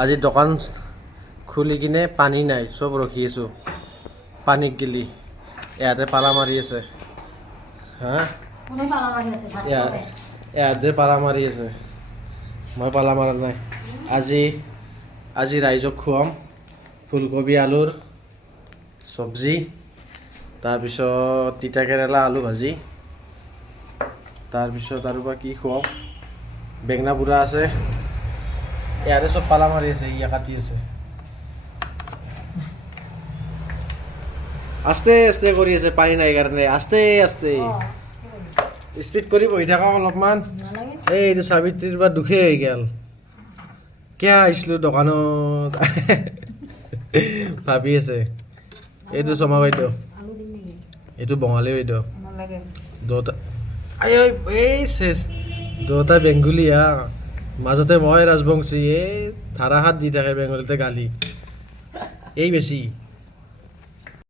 আজি দোকান খুলি কিনে পানী নাই, চব ৰখি আছোঁ পানীক গেলি। ইয়াতে পালা মাৰি আছে। হা ইয়াতে পালা মাৰি আছে, মই পালা মাৰা নাই। আজি ৰাইজক খুৱাম ফুলকবি আলুৰ চব্জি, তাৰপিছত তিতা কেৰেলা আলু ভাজি, তাৰপিছত আৰু বা কি খুৱাম, বেঙেনা বুঢ়া আছে। ইয়াতে চব পালা মাৰি আছে, ইয়া কাটি আছে। আস্তে আস্তে কৰি আছে, পানী নাই কাৰণে আস্তে আস্তে স্পীড কৰি বহি থাকক অলপমান। এইটো চাবিত্ৰীৰ পৰা দুখেই হৈ গ'ল। কিয় আহিছিলোঁ দোকানত ভাবি আছে। এইটো শৰ্মা বাইদেউ, এইটো বঙালী বাইদেউ, দুটা এই চেচ দুটা বেংগলী। হা মাজতে মই ৰাজবংশী, এই ধাৰাসাত দি থাকে বেংগলীতে গালি, এই বেছি।